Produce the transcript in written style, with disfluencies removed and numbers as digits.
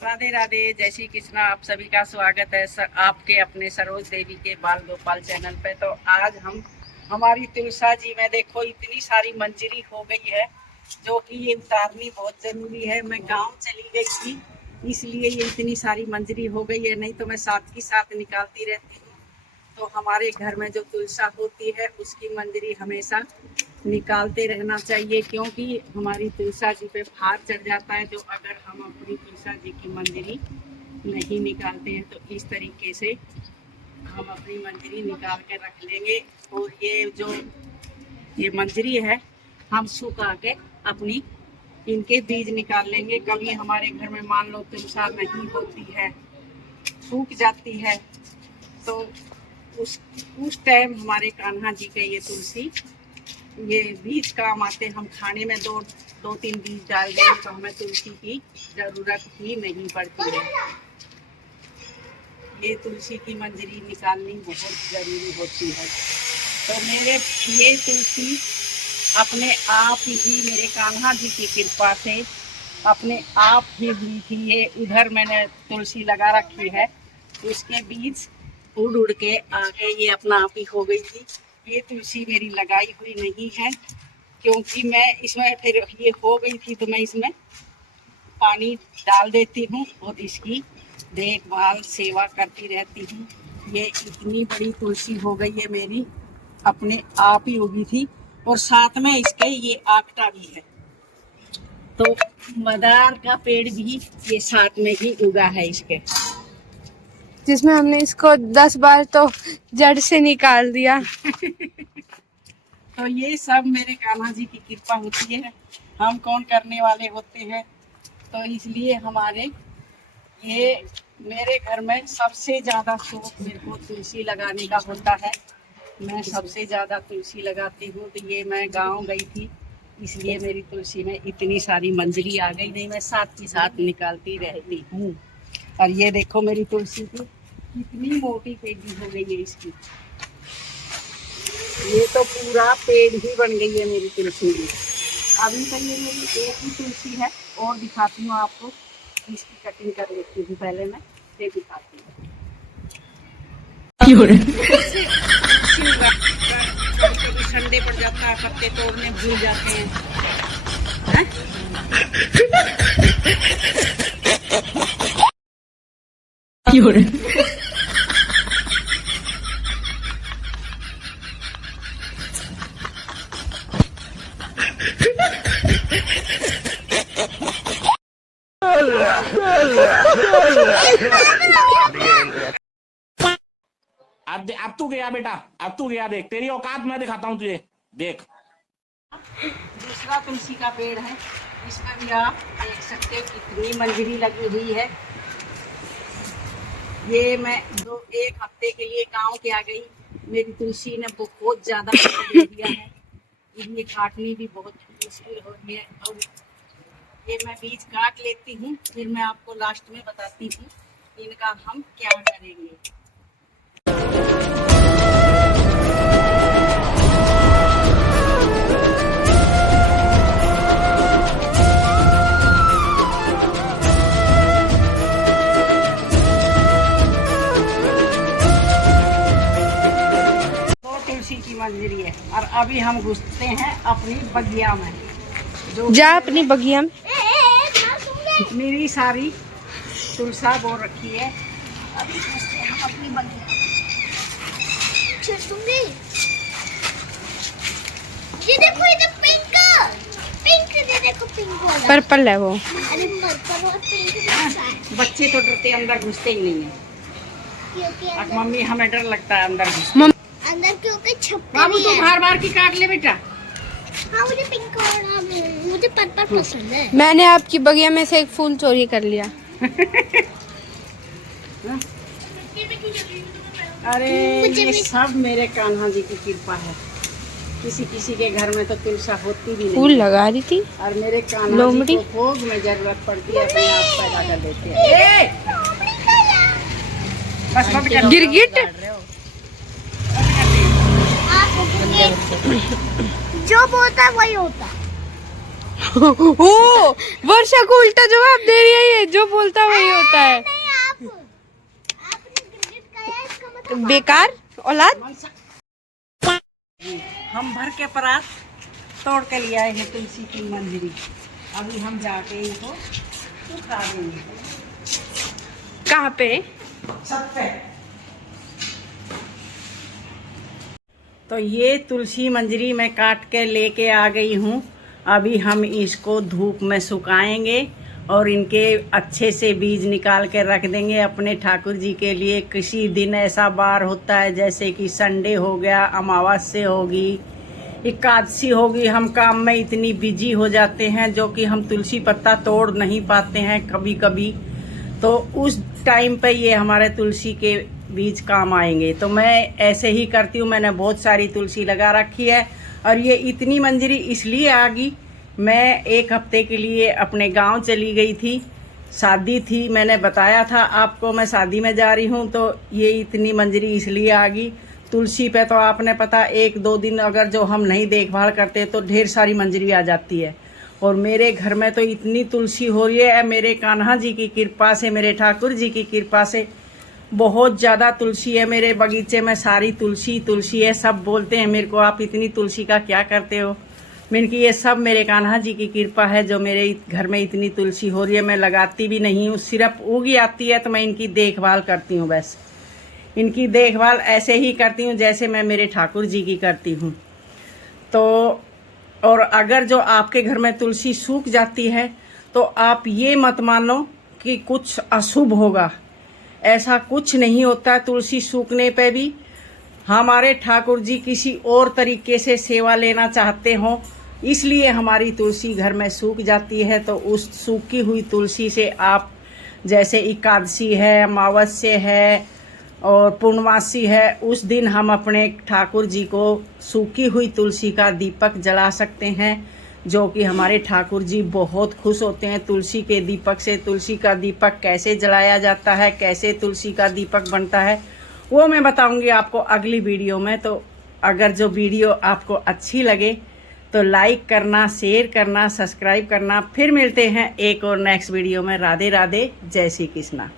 राधे राधे, जय श्री कृष्ण। आप सभी का स्वागत है आपके अपने सरोज देवी के बाल गोपाल चैनल पे। तो आज हम हमारी तुलसा जी में देखो इतनी सारी मंजरी हो गई है, जो कि ये उतारनी बहुत जरूरी है। मैं गांव चली गई थी, इसलिए ये इतनी सारी मंजरी हो गई है, नहीं तो मैं साथ ही साथ निकालती रहती हूँ। तो हमारे घर में जो तुलसा होती है उसकी मंजरी हमेशा निकालते रहना चाहिए, क्योंकि हमारी तुलसा जी पे भार चढ़ जाता है। जो अगर हम अपनी तुलसा जी की मंजरी नहीं निकालते हैं तो इस तरीके से हम अपनी मंजरी निकाल के रख लेंगे। और ये मंजरी है, हम सुखा के अपनी इनके बीज निकाल लेंगे। कभी हमारे घर में मान लो तुलसा नहीं होती है, सूख जाती है, तो उस टाइम हमारे कान्हा जी के ये तुलसी ये बीज काम आते। हम खाने में दो तीन बीज डाल दें तो हमें तुलसी की जरूरत ही नहीं पड़ती है। ये तुलसी की मंजरी निकालनी बहुत जरूरी होती है। तो मेरे ये तुलसी अपने आप ही मेरे कान्हा जी की कृपा से अपने आप ही हुई थी। ये उधर मैंने तुलसी लगा रखी है, उसके बीज उड़ के आगे ये अपना आप ही हो गई थी। ये तुलसी मेरी लगाई हुई नहीं है, क्योंकि मैं इसमें फिर ये हो गई थी तो मैं इसमें पानी डाल देती हूँ और इसकी देखभाल सेवा करती रहती हूँ। ये इतनी बड़ी तुलसी हो गई है मेरी, अपने आप ही उगी थी। और साथ में इसके ये आकटा भी है, तो मदार का पेड़ भी ये साथ में ही उगा है इसके, जिसमें हमने इसको 10 बार तो जड़ से निकाल दिया। तो ये सब मेरे कान्हा जी की कृपा होती है, हम कौन करने वाले होते हैं। तो इसलिए मेरे घर में सबसे ज़्यादा शौक मेरे को तुलसी लगाने का होता है। मैं सबसे ज़्यादा तुलसी लगाती हूँ। तो ये मैं गांव गई थी, इसलिए मेरी तुलसी में इतनी सारी मंजरी आ गई, नहीं मैं साथ ही साथ निकालती रहती हूँ। और ये देखो मेरी तुलसी की कितनी मोटी पेड़ी हो गई है इसकी। ये तो पूरा पेड़ ही बन गई है मेरी तुलसी की। अभी तो ये मेरी एक ही तुलसी है, और दिखाती हूँ आपको। इसकी कटिंग कर लेती हूँ पहले, मैं फिर दिखाती हूँ। कभी संडे पड़ जाता है, पत्ते तोड़ने भूल जाते हैं, अब तू गया बेटा, अब तू गया। देख तेरी औकात मैं दिखाता हूँ तुझे, देख। दूसरा तुलसी का पेड़ है, इसमें भी आप देख सकते हो कितनी मंजरी लगी हुई है। ये मैं एक हफ्ते के लिए गांव के आ गई, मेरी तुलसी ने बहुत ज्यादा दे दिया है। इन्हें काटनी भी बहुत मुश्किल हो रही है। और ये मैं बीज काट लेती हूँ, फिर मैं आपको लास्ट में बताती हूँ इनका हम क्या करेंगे। तुलसी की मंजरी है, और अभी हम घुसते हैं अपनी बगिया में। जो जा अपनी बगिया में। मेरी सारी तुलसा बो रखी है, अभी घुसते हैं हम अपनी बगिया में। ये देखो, ये पिंक, ये देखो पिंक वाला। पर्पल है वो। अरे पर्पल और पिंक है। बच्चे तो डरते अंदर घुसते ही नहीं है, क्योंकि और मम्मी हमें डर लगता है अंदर घुसते। अंदर क्योंकि छप्पर बाबू है। तू बार की काट ले बेटा। हाँ मुझे पिंक और मुझे पर्पल पसंद है। मैंने आपकी बगिया में से एक फूल चोरी कर लिया। अरे ये सब मेरे कान्हा जी की कृपा है। किसी किसी के घर में तो तुलसा होती भी नहीं। फूल लगा रही थी, और मेरे कान्हा जी को भोग में जरूरत पड़ती है, अपने आप पैदा कर देते हैं। बस बंद कर। गिरगिट जो बोलता है वही होता है। ओ वर्षा को उल्टा जवाब दे रही है, ये जो बोलता है वही होता है। आपने क्रिकेट खाया इसका मतलब बेकार औलाद। हम भर के परात तोड़ के ले आए हैं तुलसी की मंजरी। अभी हम जाके इनको सुखा देंगे कहाँ पे? छत पे। तो ये तुलसी मंजरी मैं काट के लेके आ गई हूँ। अभी हम इसको धूप में सुखाएंगे और इनके अच्छे से बीज निकाल के रख देंगे अपने ठाकुर जी के लिए। किसी दिन ऐसा बार होता है जैसे कि संडे हो गया, अमावस्या होगी, एकादशी होगी, हम काम में इतनी बिजी हो जाते हैं जो कि हम तुलसी पत्ता तोड़ नहीं पाते हैं कभी कभी। तो उस टाइम पे ये हमारे तुलसी के बीज काम आएंगे। तो मैं ऐसे ही करती हूँ। मैंने बहुत सारी तुलसी लगा रखी है और ये इतनी मंजरी इसलिए आ गई, मैं एक हफ्ते के लिए अपने गांव चली गई थी, शादी थी, मैंने बताया था आपको मैं शादी में जा रही हूँ। तो ये इतनी मंजरी इसलिए आ गई। तुलसी पे तो आपने पता 1-2 दिन अगर जो हम नहीं देखभाल करते तो ढेर सारी मंजरी आ जाती है। और मेरे घर में तो इतनी तुलसी हो रही है, मेरे कान्हा जी की कृपा से, मेरे ठाकुर जी की कृपा से बहुत ज़्यादा तुलसी है। मेरे बगीचे में सारी तुलसी तुलसी है। सब बोलते हैं मेरे को, आप इतनी तुलसी का क्या करते हो? मैंने कि ये सब मेरे कान्हा जी की कृपा है जो मेरे घर में इतनी तुलसी हो रही है। मैं लगाती भी नहीं हूँ, सिर्फ उगी आती है तो मैं इनकी देखभाल करती हूँ। बस इनकी देखभाल ऐसे ही करती हूँ जैसे मैं मेरे ठाकुर जी की करती हूँ। तो और अगर जो आपके घर में तुलसी सूख जाती है तो आप ये मत मानो कि कुछ अशुभ होगा, ऐसा कुछ नहीं होता। तुलसी सूखने पे भी हमारे ठाकुर जी किसी और तरीके से सेवा लेना चाहते हो, इसलिए हमारी तुलसी घर में सूख जाती है। तो उस सूखी हुई तुलसी से आप, जैसे एकादशी है, अमावस्या है और पूर्णमासी है, उस दिन हम अपने ठाकुर जी को सूखी हुई तुलसी का दीपक जला सकते हैं, जो कि हमारे ठाकुर जी बहुत खुश होते हैं तुलसी के दीपक से। तुलसी का दीपक कैसे जलाया जाता है, कैसे तुलसी का दीपक बनता है, वो मैं बताऊंगी आपको अगली वीडियो में। तो अगर जो वीडियो आपको अच्छी लगे तो लाइक करना, शेयर करना, सब्सक्राइब करना। फिर मिलते हैं एक और नेक्स्ट वीडियो में। राधे राधे, जय श्री कृष्णा।